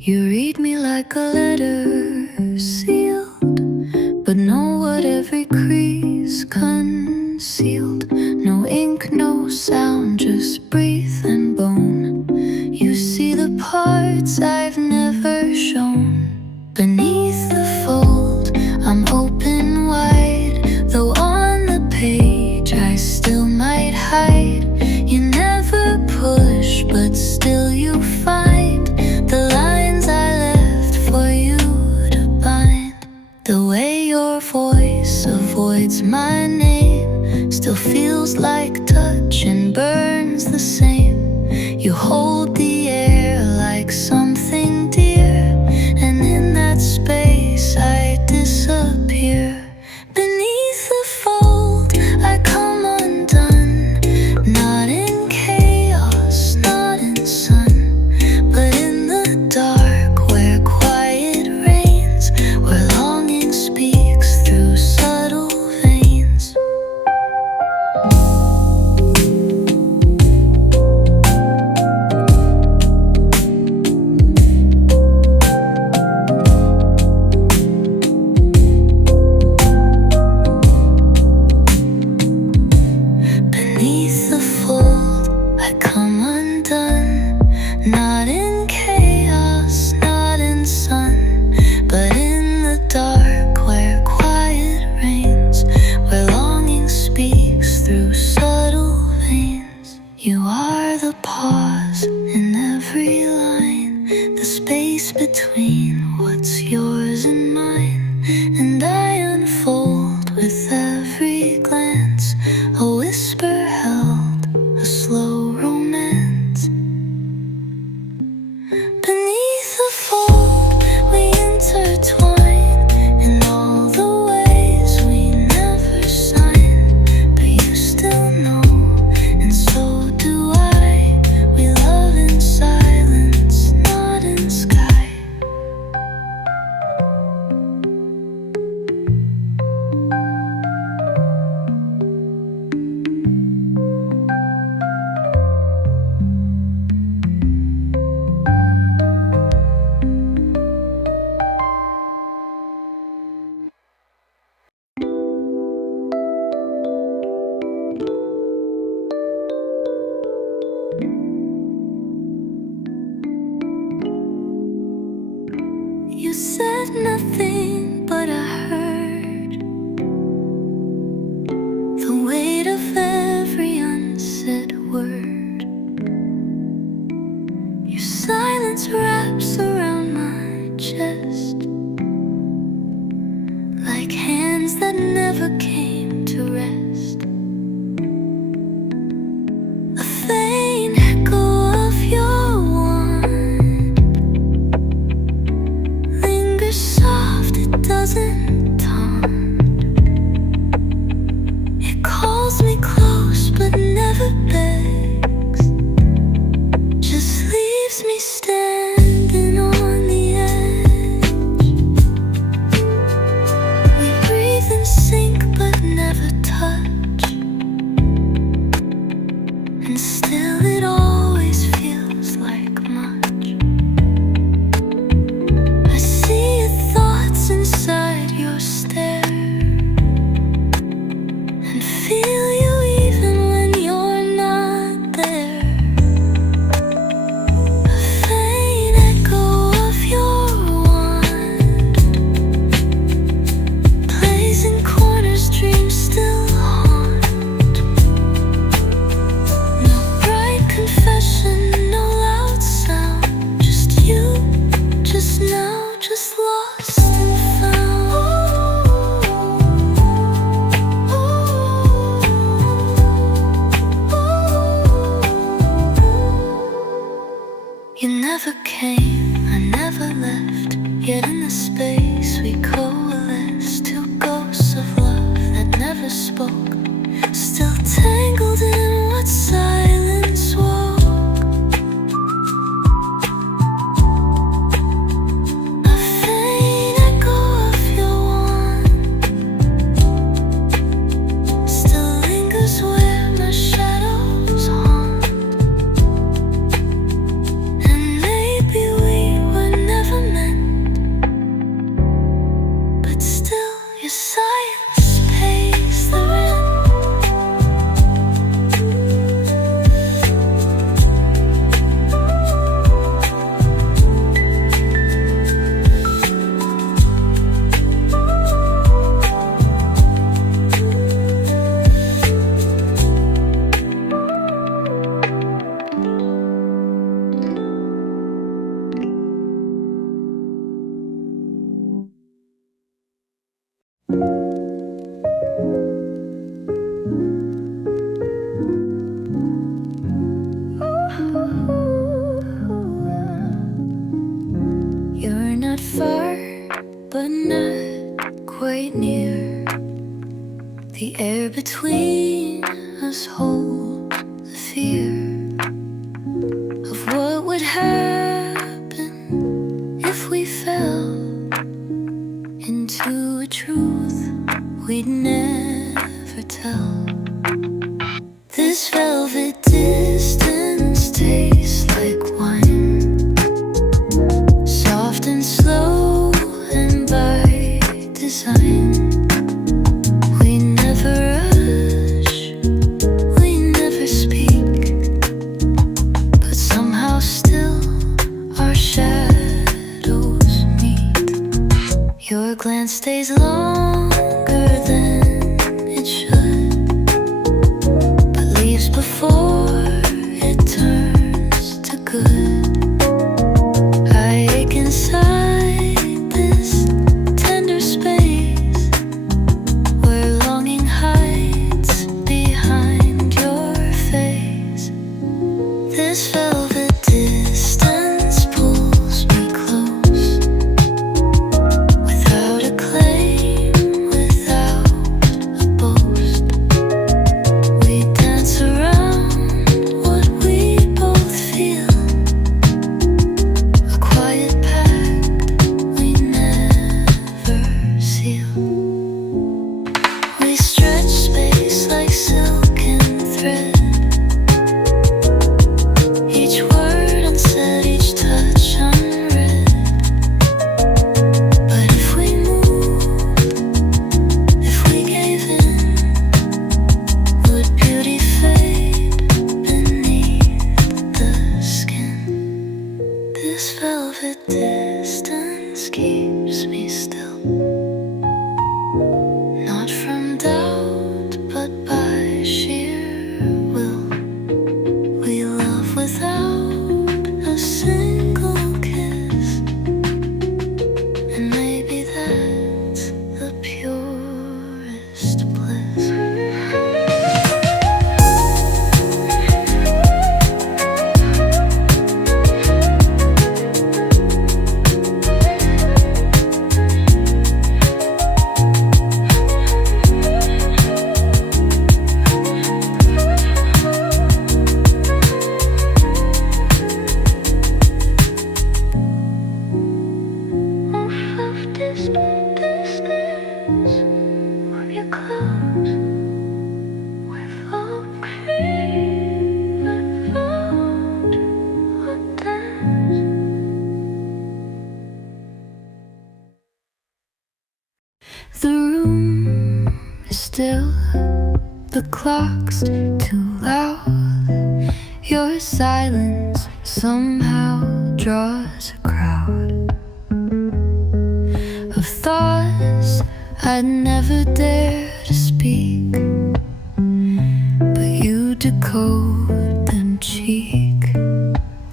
You read me like a letter sealed, but know what every crease concealed. No ink, no sound, just breathe and bone. You see the parts I've never shown. Beneath the fold, I'm open wide, though on the page I still might hide. You never push, but still you find the lines I left for you to bind. The way your voice avoids my name still feels like touch and burns the same. You hold the air like something dear, and in that space I disappear. Beneath the fold I come undone, not in chaos, not in sun, but in the dark where quiet reigns, where longing speaks through subtle veins. Beneath the fold I come undone, not in chaos, not in sun, but in the dark where quiet reigns, where longing speaks through subtle veins. You are the pause in every line, the space between what's yours and mine, and I unfold with every glance, a whisper held, a slow romance. Beneath the fold we intertwine in all the ways we never sign, but you still know, and so do I. We love in silence, not in sky. You said nothing, but I heard the weight of every unsaid word. Your silence wraps around my chest like hands that never came to rest. A faint echo of your wand lingers soft, it doesn't taunt. It calls me close but never begs, just leaves me standing on the edge. We breathe and sync but never touch, and still it always feels like much. I see your thoughts inside your stare, and feel you even when you're not there. A faint echo of your wand plays in corners dreams still haunt. No bright confession, no loud sound, just you, just now, just lost and found. You never came, I never left, yet in the space we coalesced, two ghosts of love that never spoke, still tangled in what silence woke. A faint Not far, but not quite near. The air between us holds the fear of what would happen if we fell into a truth we'd never tell. This velvet distance tastes like wine, soft and slow and by design. We never rush, we never speak, but somehow still our shadows meet. Your glance stays longer than it should, but leaves before it turns to good. I ache inside this tender space where longing hides behind your face. This velvet distance pulls me close, without a claim, without a boast. We dance around what we both feel, a quiet pact we never seal. We stretch space like silk and thread, each word unsaid, each touch unread. But if we moved, if we gave in, would beauty fade beneath the skin? This velvet distance keeps me still, not from doubt, but by sheer will. We love without a single kiss, and maybe that's the purest bliss. Softest distance of your clothes, without cream, without a dance. The room is still, the clock's too loud. Your silence somehow draws a crowd of thoughts I'd never dare to speak, but you decode them cheek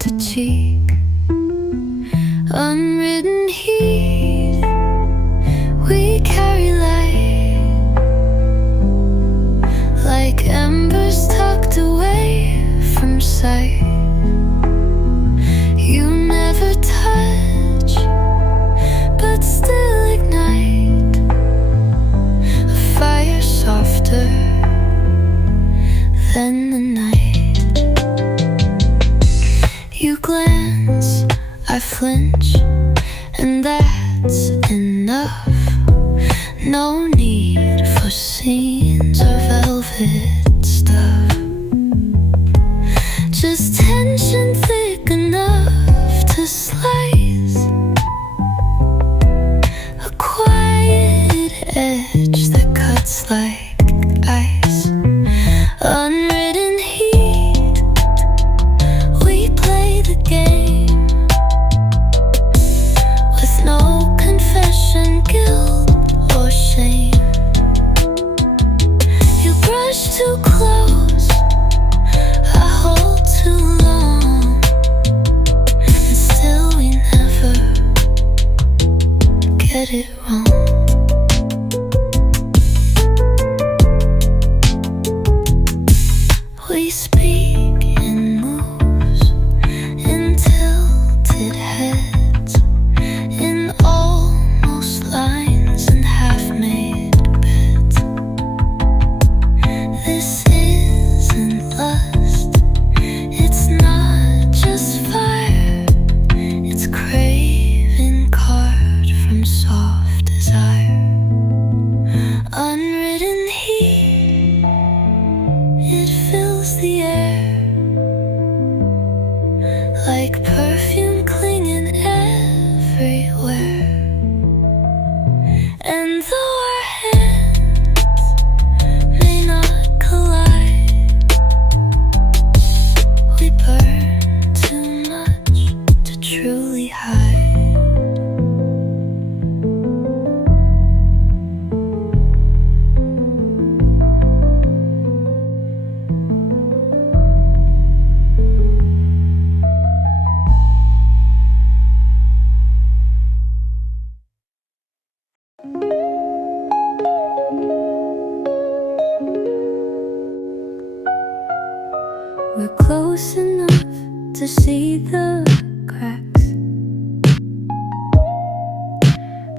to cheek. Unwritten heat we carry light, like embers tucked away from sight. You never touch, but still ignite a fire softer than the night. You glance, I flinch, and that's enough. No need for scenes or velvet stuff, just tension thick enough to slice a quiet edge that cuts like ice. Unwritten heat, we play the game with no confession, guilt or shame. You brush too close, I hold too long, and still we never get it wrong. We speak in moves, in tilted heads, in to see the cracks,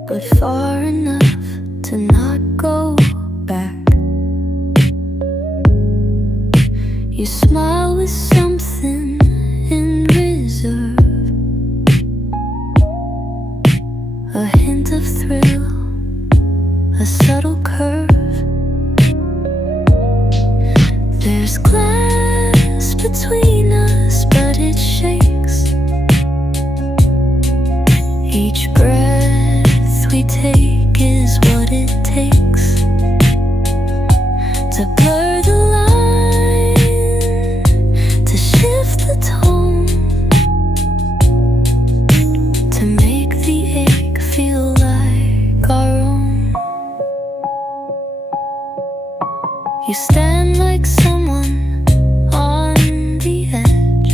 but far enough to not go back. You smile with something in reserve, a hint of thrill, a subtle curve. There's glass between us, but it shakes. Each breath we take is what it takes to blur the line, to shift the tone, to make the ache feel like our own. You stand like someone on the edge,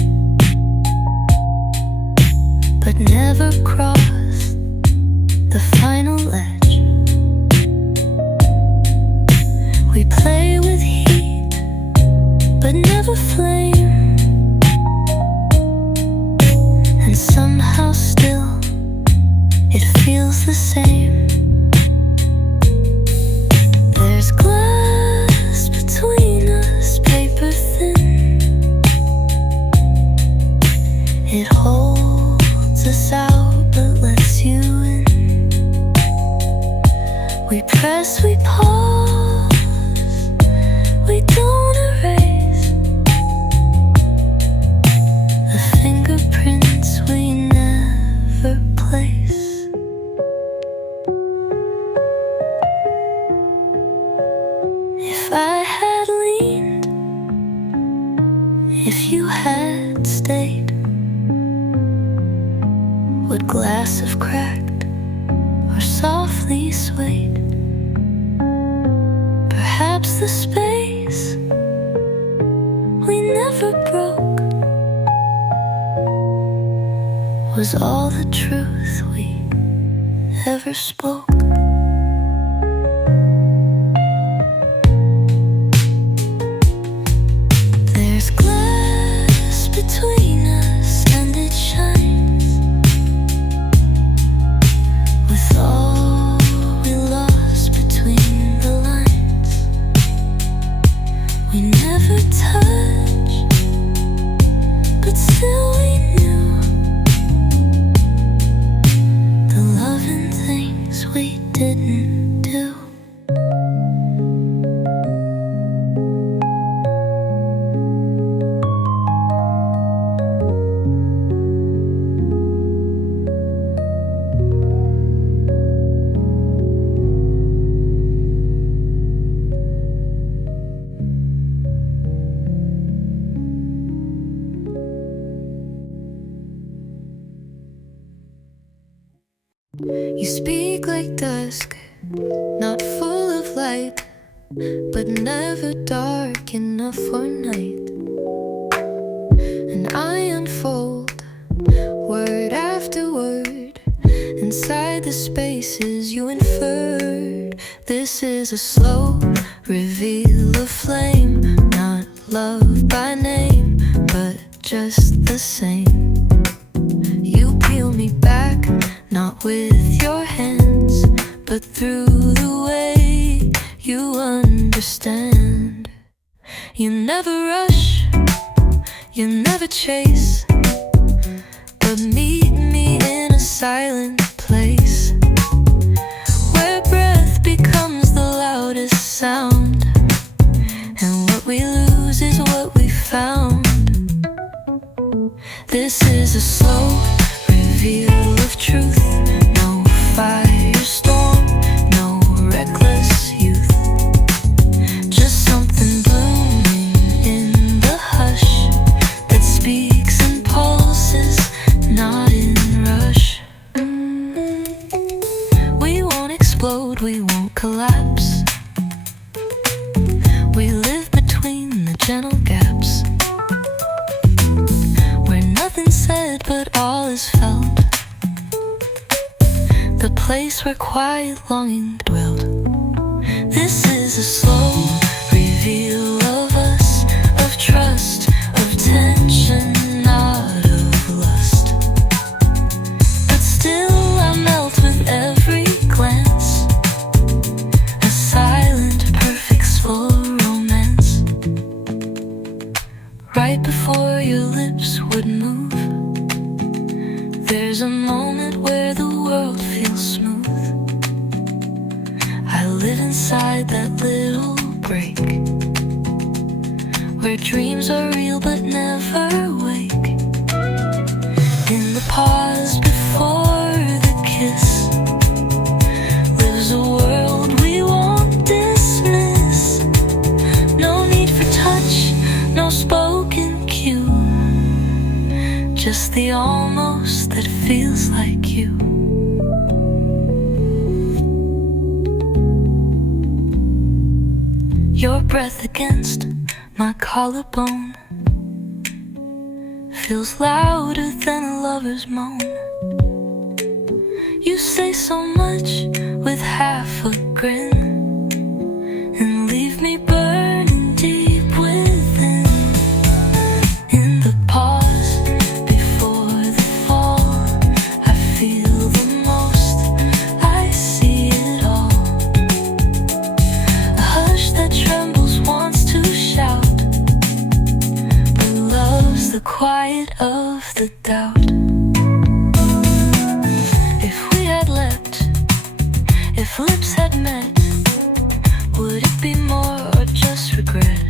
but never cross the final edge. We play with heat, but never flame, and somehow still it feels the same. There's glass between us, paper thin. It holds us out but lets you in. We press, we pause, we don't erase the fingerprints we never place. If I had leaned, if you had stayed, would glass have cracked or softly swayed? Perhaps the space we never broke was all the truth we ever spoke. There's glass between us and it shines with all we lost between the lines. We never touched, but still we knew the loving things we didn't do. You speak like dusk, not full of light, but never dark enough for night. And I unfold word after word inside the spaces you inferred. This is a slow reveal of flame, not love by name, but just the same. You peel me back, not with your hands, but through the way you understand. You never rush, you never chase, but meet me in a silent place where breath becomes the loudest sound, and what we lose is what we found. This is a slow reveal of truth. No firestorm, no reckless youth, just something blooming in the hush that speaks and pulses, not in rush. We won't explode, we won't collapse. We live between the gentle gaps where nothing's said but all is felt, the place where quiet longing dwelt. This is a slow reveal of us, of trust, of tension, not moment where the world feels smooth. I live inside that little break, where dreams are real but never wake. In the pause before the kiss lives a world we won't dismiss. No need for touch, no spoken cue, just the almost that feels like you. Your breath against my collarbone feels louder than a lover's moan. You say so much with half a grin and leave me burning deep within. In the pause before the fall, I feel the most, I see it all. A hush that trembles wants to shout, but loves the quiet of the doubt. If we had leapt, if lips had met, would it be more or just regret?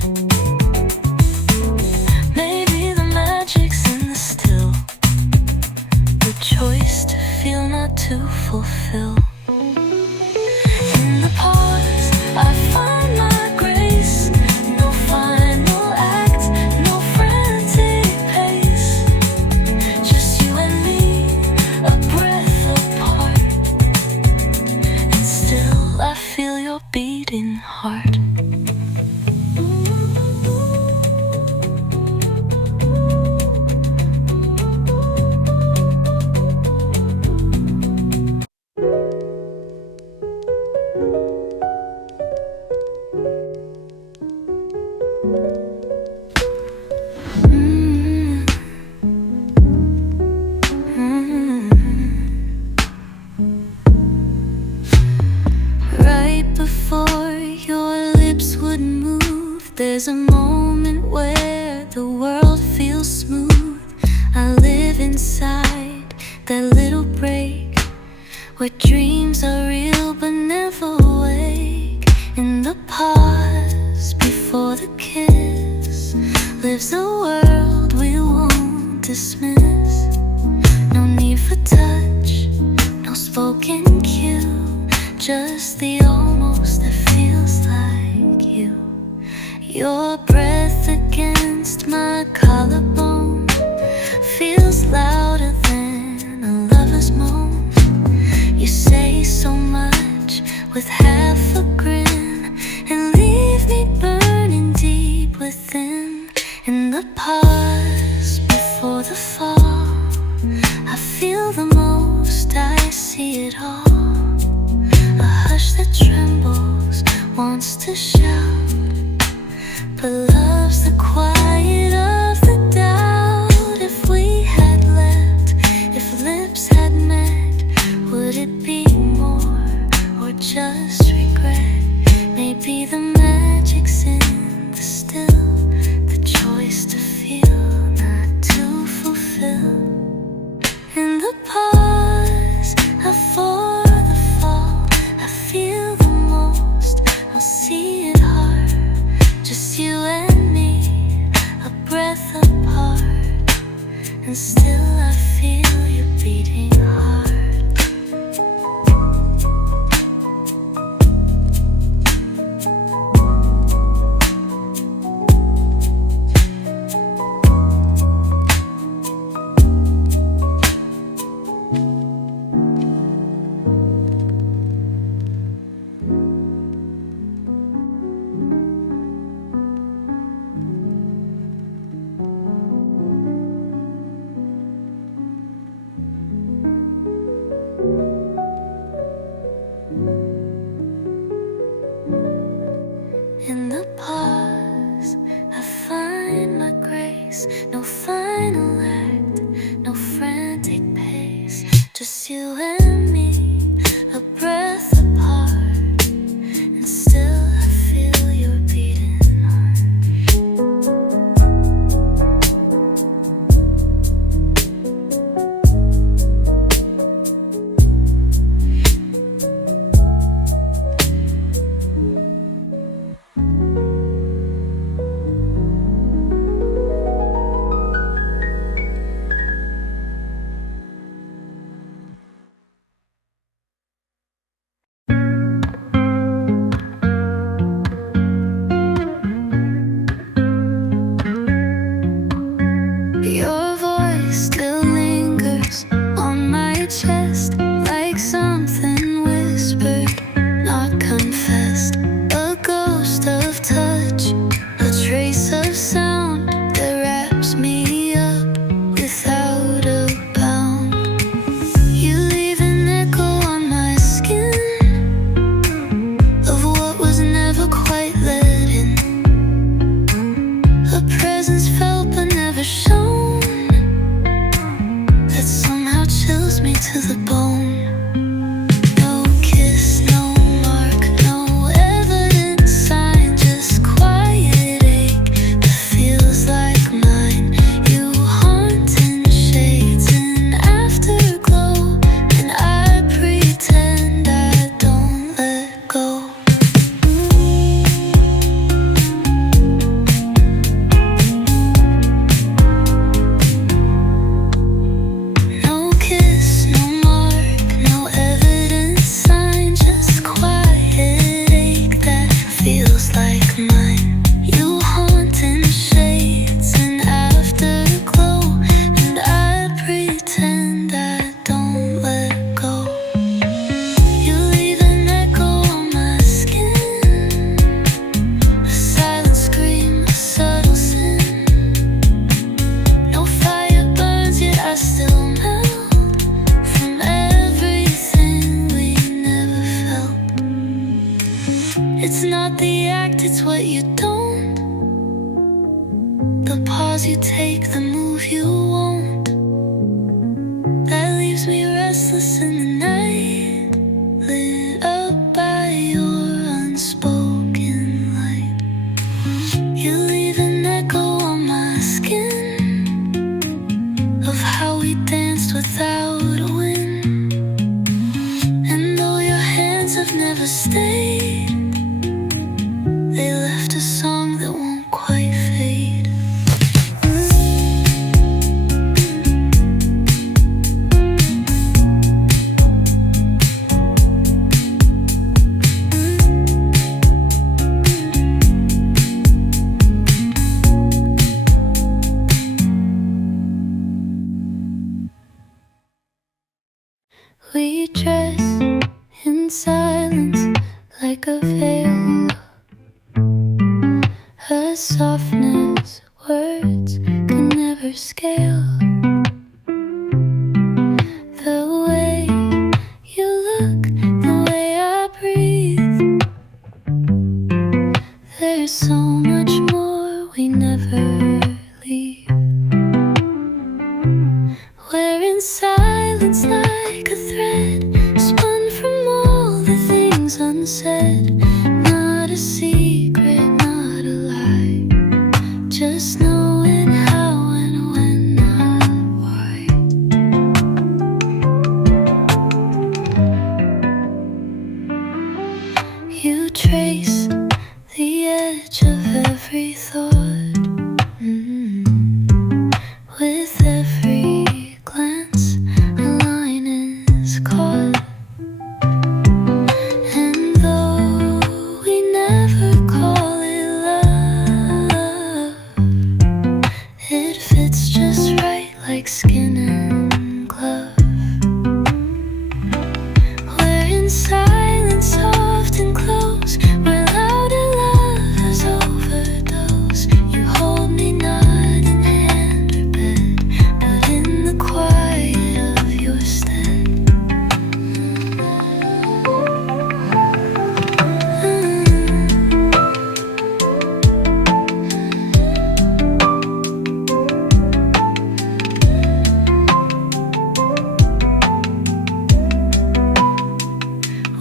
Maybe the magic's in the still, the choice to feel, not to fulfill. In the pause, I find my grace. No final act, no frantic pace, just you and me, a breath apart, and still I feel your beating heart. Right before your lips would move, there's a moment where the world feels smooth. I live inside that little break, where dreams are real but never wake. In the pause before the kiss lives a world we won't dismiss. No need for touch, no spoken cue, just the almost that feels like you. Your breath against my collarbone feels louder than a lover's moan. You say so much with half a grin and leave me burning deep within. In the pause before the fall, I feel the most, I see it all. A hush that trembles, wants to shout, but loves the quiet of the doubt. If we had leapt, if lips had met, would it be more or just regret? Maybe the magic's in the still, the choice to feel, not to fulfill. In the pause, for the fall, I feel the most, I'll see it hard, just you and me, a breath apart, and still I feel you beating hard. In the pause, I find my grace. No final act, no frantic pace, just you and me, a breath apart, and still I feel your beating heart. the bone.No kiss, no mark, no evidence sign, just quiet ache that feels like mine. You haunt in shades and afterglow, and I pretend I don't let go. No kiss, no mark, no evidence sign, just quiet ache that feels like mine. You haunt in shades and afterglow, and I pretend I don't let go. You leave an echo on my skin, a silent scream, a subtle sin. No fire burns, yet I still melt from everything we never felt. It's not the act, it's what you don't. The pause you take, the move you won't. That leaves me restless in the night, lit up by your unspoken light. You leave an echo on my skin of how we danced without a win. And though your hands have never stayed, they left a song that won't quite fade. We dress in silence like a veil, a softness words can never scale. The way you look, the way I breathe, there's so much more we never leave. We're in silence like a thread, spun from all the things unsaid. Not a secret, not a lie, just knowing how and when, not why. You trace the edge of every thought, with every glance a line is caught. And though we never call it love, it fits just right like skin and glove. We're in silence, soft and close, where louder lovers overdose. You hold me not in hand or bed, but in the quiet of your stead.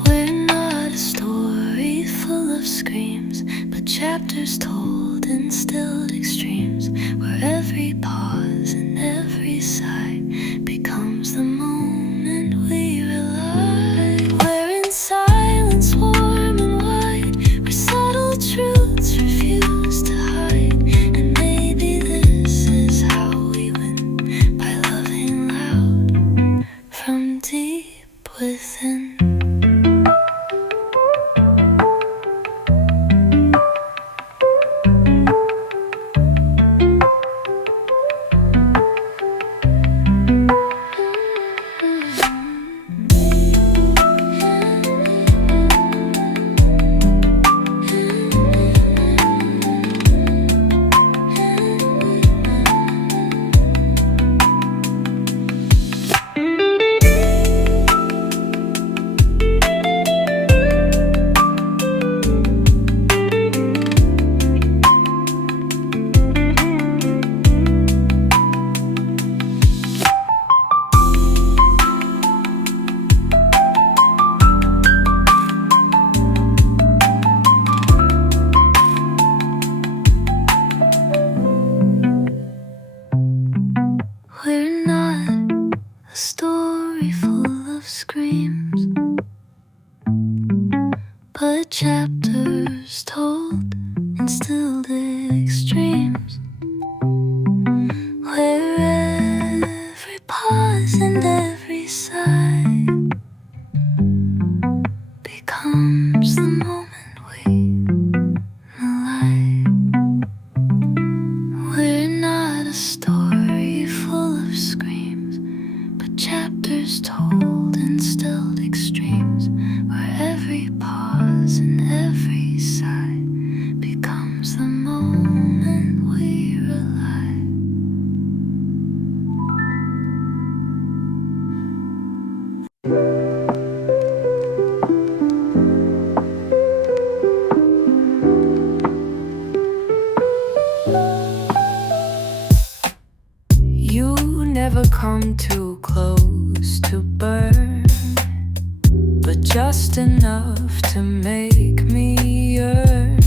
We're not a story full of screams, but chapters told in stilled extremes, where every pause and every sigh becomes the moment we rely. We're in silence, warm and wide, where subtle truths refuse to hide. And maybe this is how we win, by loving loud from deep within. screams, but chapters told in stilled extremes, where every pause and every sigh becomes the moment we alive. We're not a story full of screams, but chapters told in stilled extremes, where every pause and every sigh becomes the moment we're alive. You never come too close to burn, but just enough to make me yearn.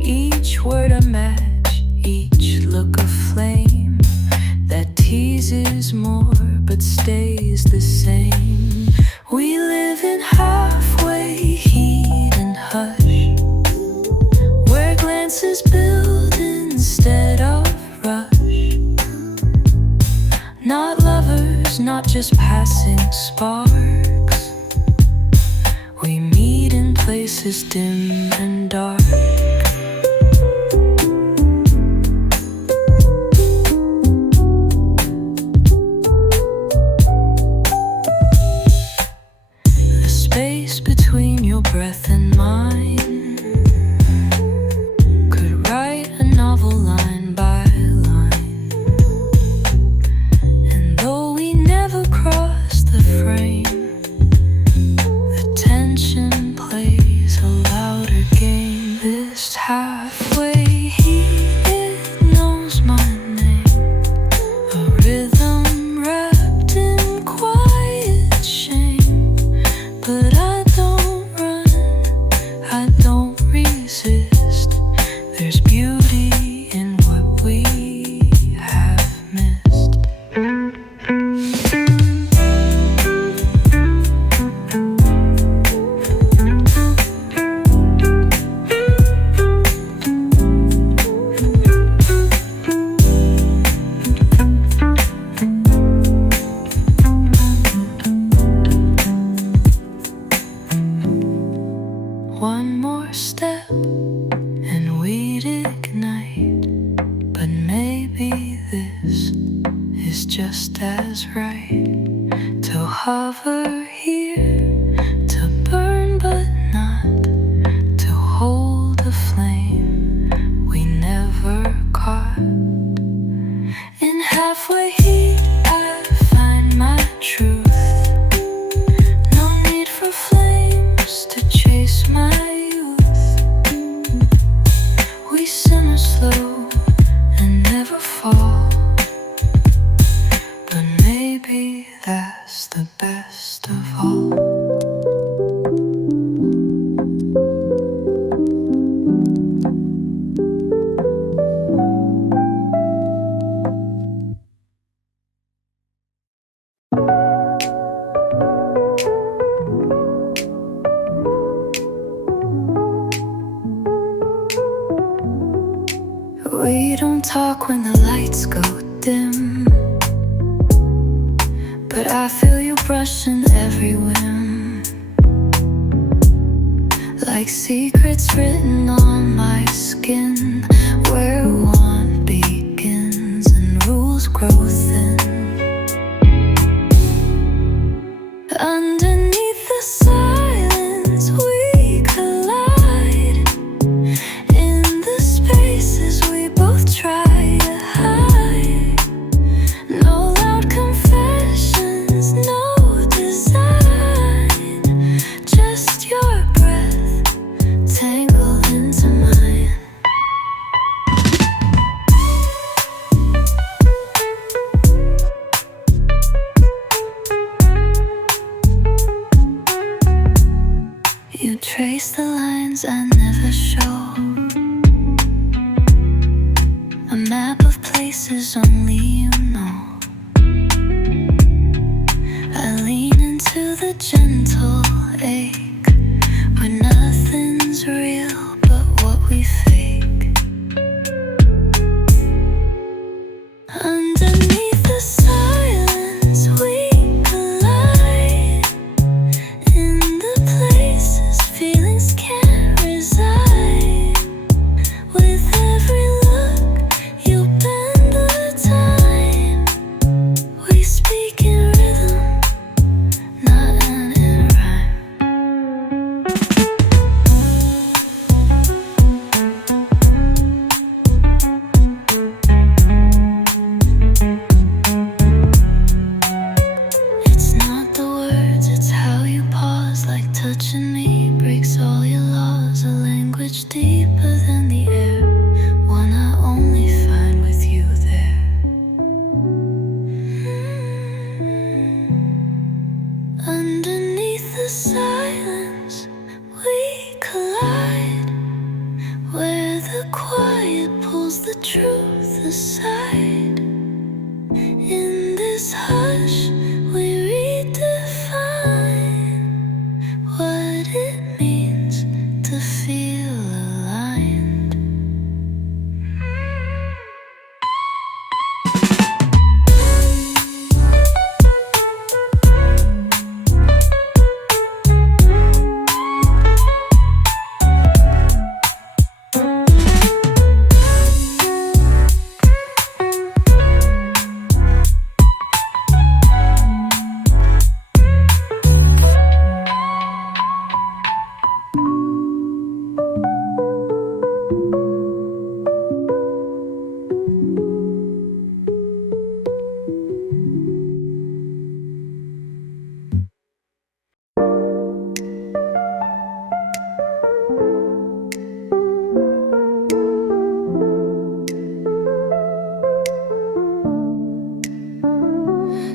Each word a match, each look a flame that teases more but stays the same. We live in halfway heat and hush, where glances build instead of rush. Not lovers, not just passing sparks. We meet in places dim and dark. The space between your breath and mine could write a novel line by line. And though we never cross the frame, the tension plays a louder game. This halfway heat, it knows my name, a rhythm wrapped in quiet shame. But I don't run, I don't resist. There's beauty in what we have missed. One more step and we'd ignite, but maybe this is just as right. To hover here, to burn but not to hold a flame we never caught. In halfway heat I find my truth. No need for flames to chase my youth. We simmer slow and never fall, but maybe that's the best of all. We don't talk when the lights go dim, but I feel you brushing every whim, like secrets written on my skin, where one begins and rules grow thin. Underneath the silence we collide, in the spaces we both try to hide. No loud confessions, no design, just your breath tangled into mine. You trace the lines I never show, a map of places only you know. I lean into a gentle ache when nothing's real but what we fake. Underneath the silence we collide, in the places feelings can't reside. With every look you bend the time. We speak in rhythm, not in rhyme. It's not the words, it's how you pause. Like touching me breaks all your laws. A language deeper than the air, one I only find with you there. Underneath the silence we collide, where the quiet pulls the truth aside. In this hush we redefine what it means to feel aligned.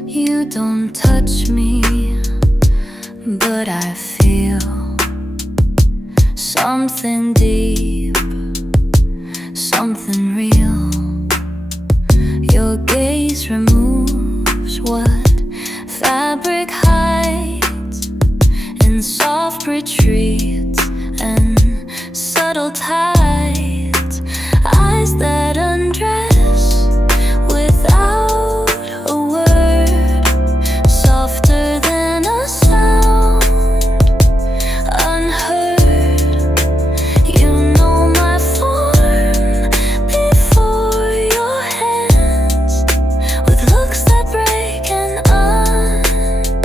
You don't touch me, but I feel something deep, something real. Your gaze removes what fabric hides in soft retreats and subtle tides. Eyes that undress without a word, softer than a sound unheard. You know my form before your hands, with looks that break and understand.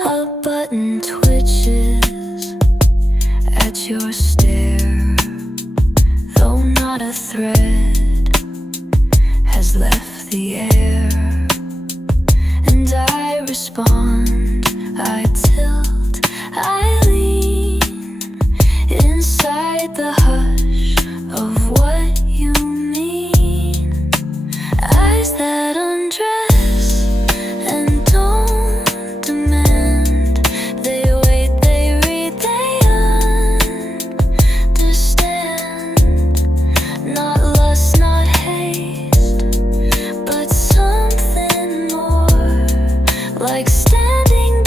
A button twitches at your stare, though not a thread has left the air. And I respond, I tilt, I lean inside the hush of what you mean. Eyes that undress and don't demand. They wait, they read, they understand. Not lust, not haste, but something more, like standing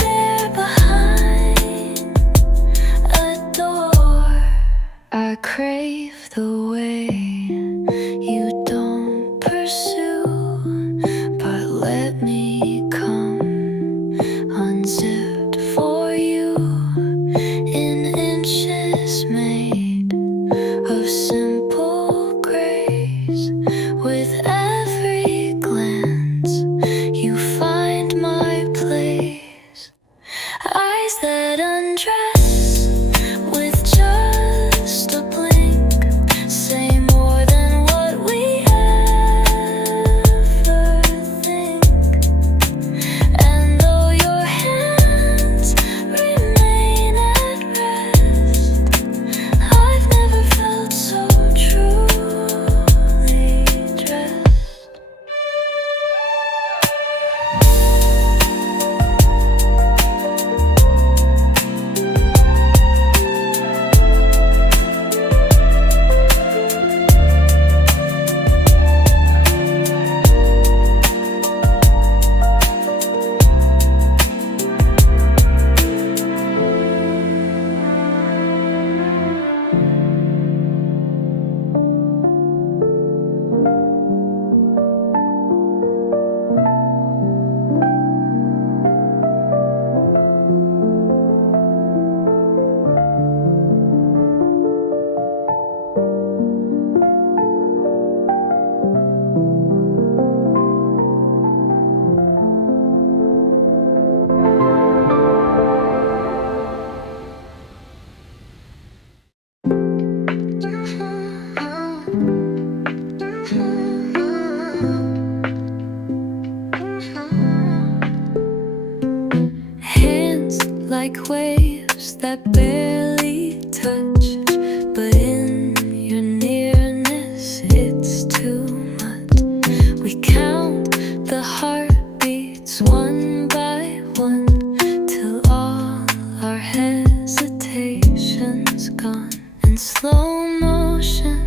like waves that barely touch, but in your nearness it's too much. We count the heartbeats one by one till all our hesitation's gone. In slow motion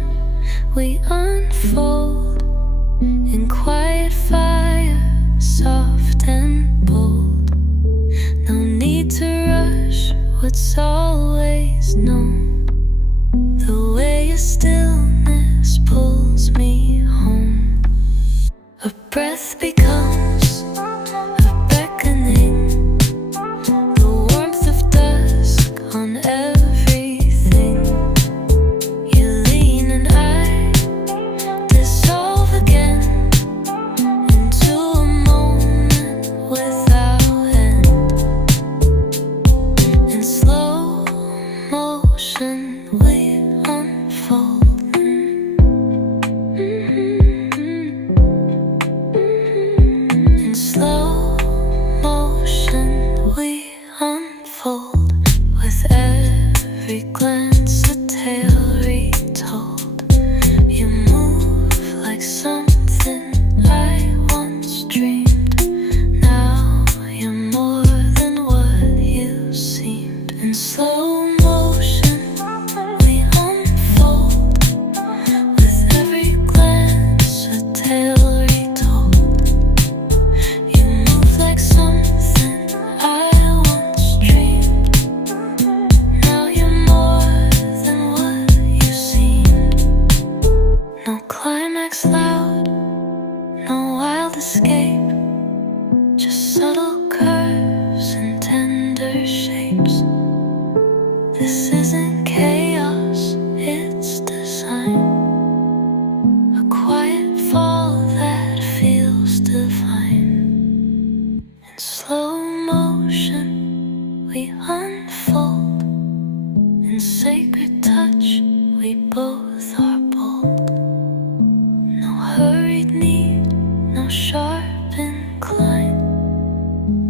we unfold in quiet fire, soft and bold. No need to rush what's always known. The way your stillness pulls me home. A breath becomes a beckoning, the warmth of dusk on everything. You lean and I dissolve again into a moment without end. In slow motion we unfold. In slow motion we unfold, with every glance a tale retold. You move like something I once dreamed. Now you're more than what you seemed. In slow motion we unfold, with every glance a tale retold. You move like something I once dreamed. Now you're more than what you seemed. No climax loud, no wild escape, just subtle curves and tender shapes. This isn't chaos, it's design. A quiet fall that feels divine. In slow motion we unfold, in sacred touch we both are bold. No hurried need, no sharp incline,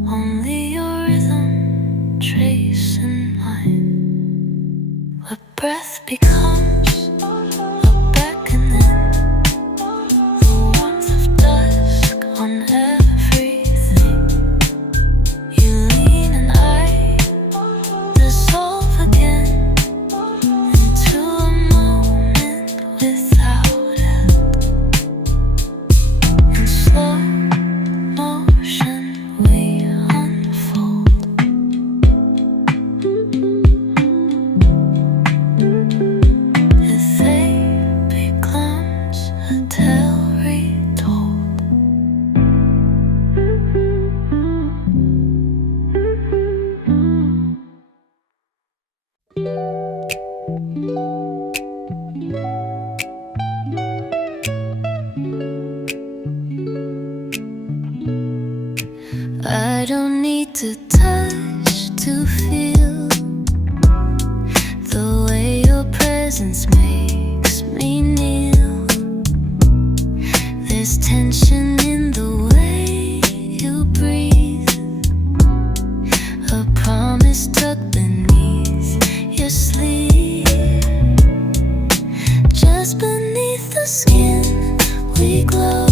only your rhythm tracing mine. A breath becomes a beckoning, the warmth of dusk on everything. You lean and I dissolve again into a moment without end. In slow motion we unfold. If they becomes a tale retold. I don't need to touch to feel the way your presence makes me kneel. There's tension in the way you breathe, a promise tucked beneath your sleeve. Just beneath the skin we glow,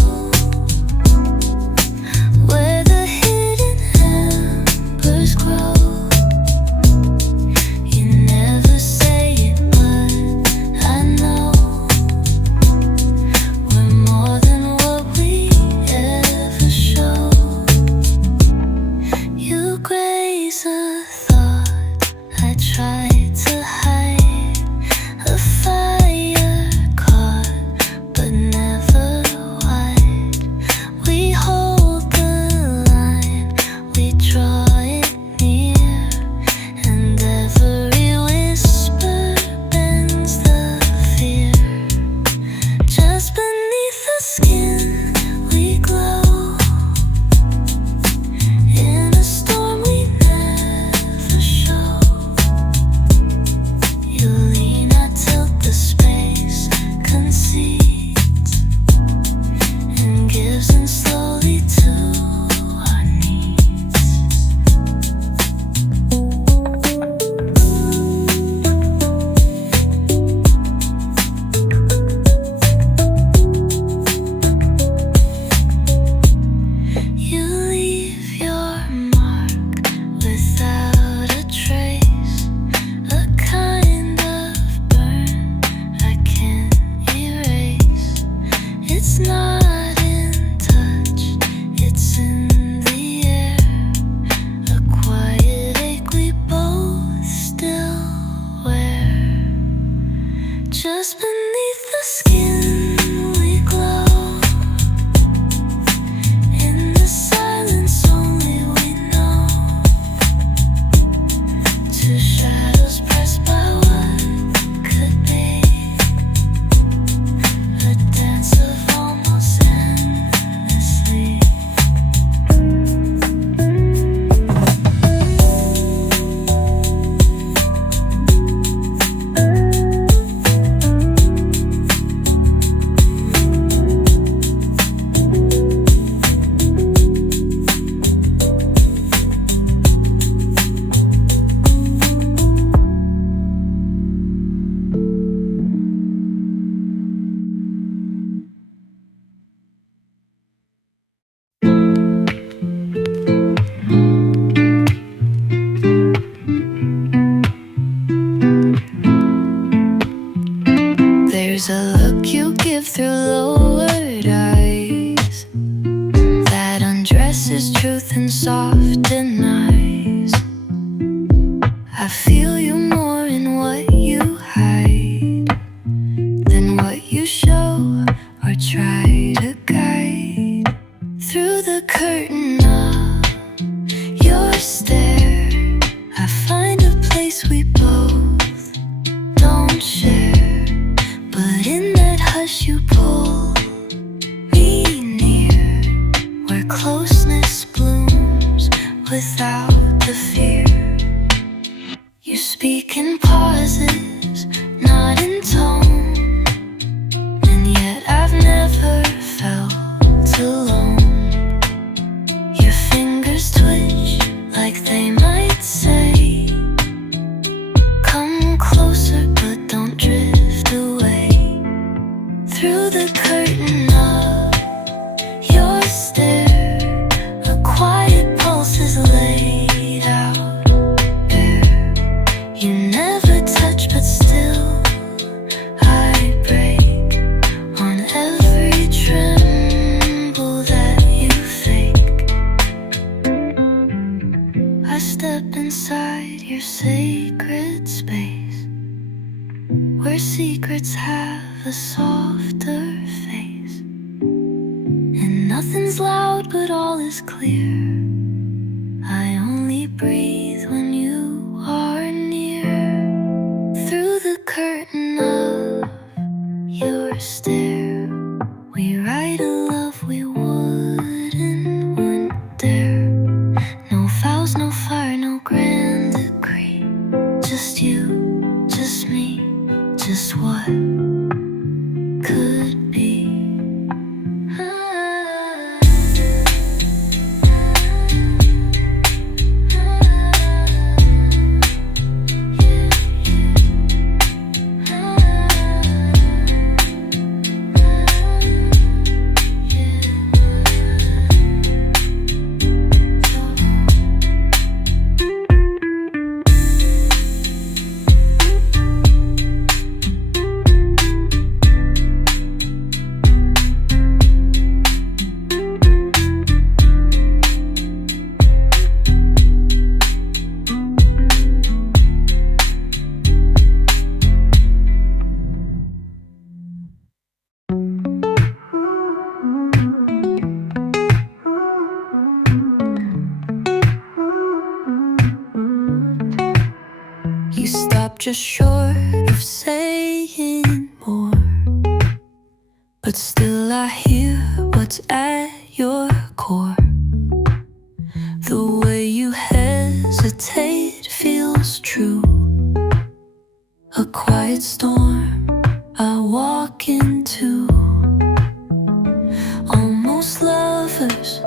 where the hidden embers grow. You never say it, but I know we're more than what we ever show. You graze a thought I tried to hide, a fire caught but never wide. We hold the line, we draw it near, and every whisper bends the fear. Just beneath the skin we glow, in a storm we never show. speak in pauses, not in tone, and yet I've never felt alone. Your fingers twitch like they might say, come closer but don't drift away. Through the curtain of your stare, a quiet pulse is laid out bare. You never touch but still I break on every tremble that you fake. I step inside your sacred space, where secrets have a softer face, and nothing's loud but all is clear. I only breathe when you are near. Through the curtain of your stare, we write a love we wouldn't dare. No vows, no fire, no grand decree, just you, just me, just what could be. You stop just short of saying more, but still I hear what's at your core. The way you hesitate feels true. A quiet storm I walk into. Almost lovers,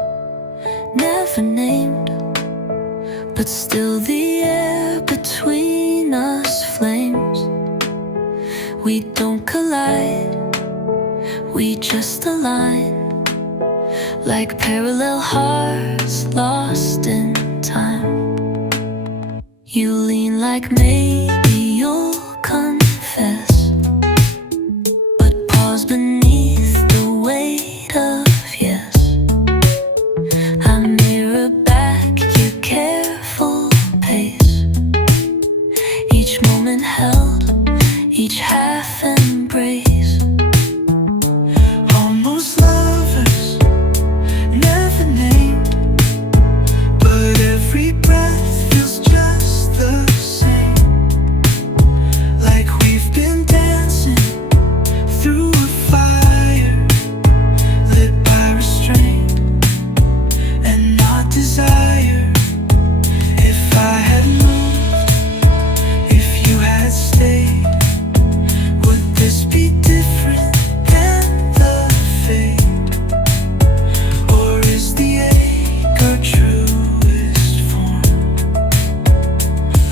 never named, but still the air between us flames. We don't collide, we just align, like parallel hearts lost in time. You lean like maybe you'll confess, but pause beneath the weight of yes. I mirror back your careful pace, each moment held, each half embrace. Almost lovers, never named, but every breath feels just the same. Like we've been dancing through a fire, lit by restraint and not desire. If I had moved, if you had stayed, would this be different than the fate? Or is the ache our truest form?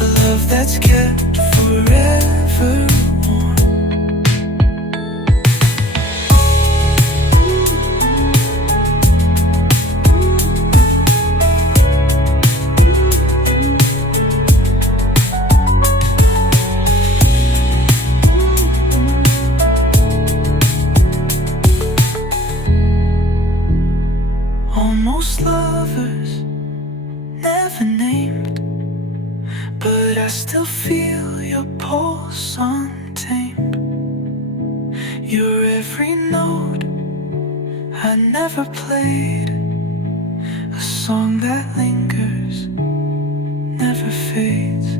A love that's kept forever warm. Almost lovers, never named, but I still feel your pulse untamed. Your every note I never played, a song that lingers, never fades.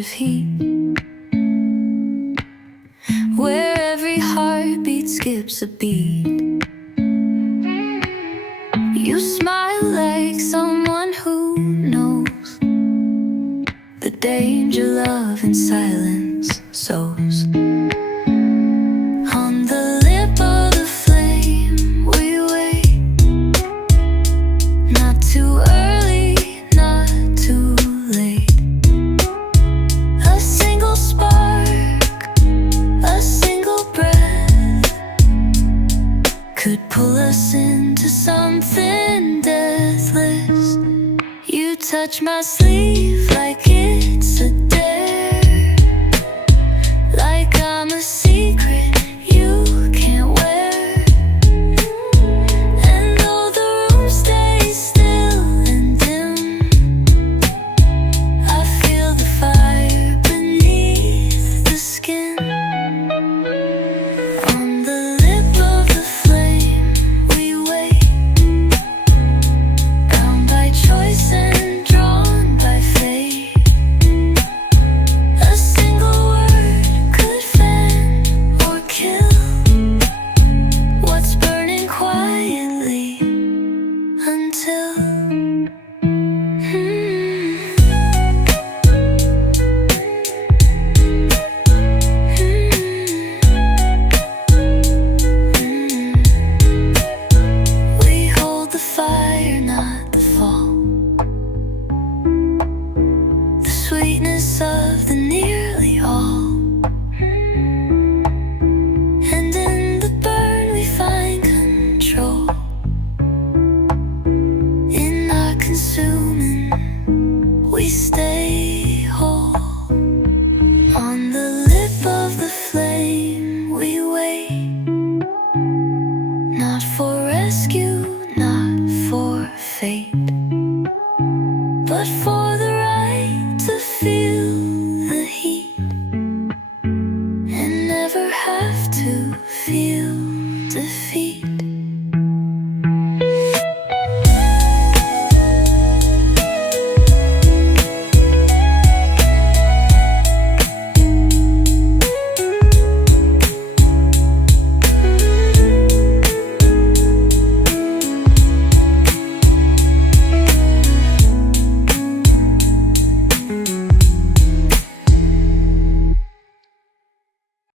of heat, where every heartbeat skips a beat. You smile like someone who knows the danger love in silence sows. On the lip of the flame we wait, not too early, not too late. A single spark, a single breath could pull us into something deathless. You touch my sleeve like it's a dare, like I'm a secret you can't wear. And though the room stays still and dim, I feel the fire beneath the skin. On the lip of the flame we wait, bound by choice and drawn by fate. A single word could fan or kill what's burning quietly until we hold the fire, not the fall, the sweetness of the nearly all. And in the burn we find control, in our consuming we stay whole. On the lip of the flame we wait, not for rescue, not for fate, but for the right to feel the heat and never have to feel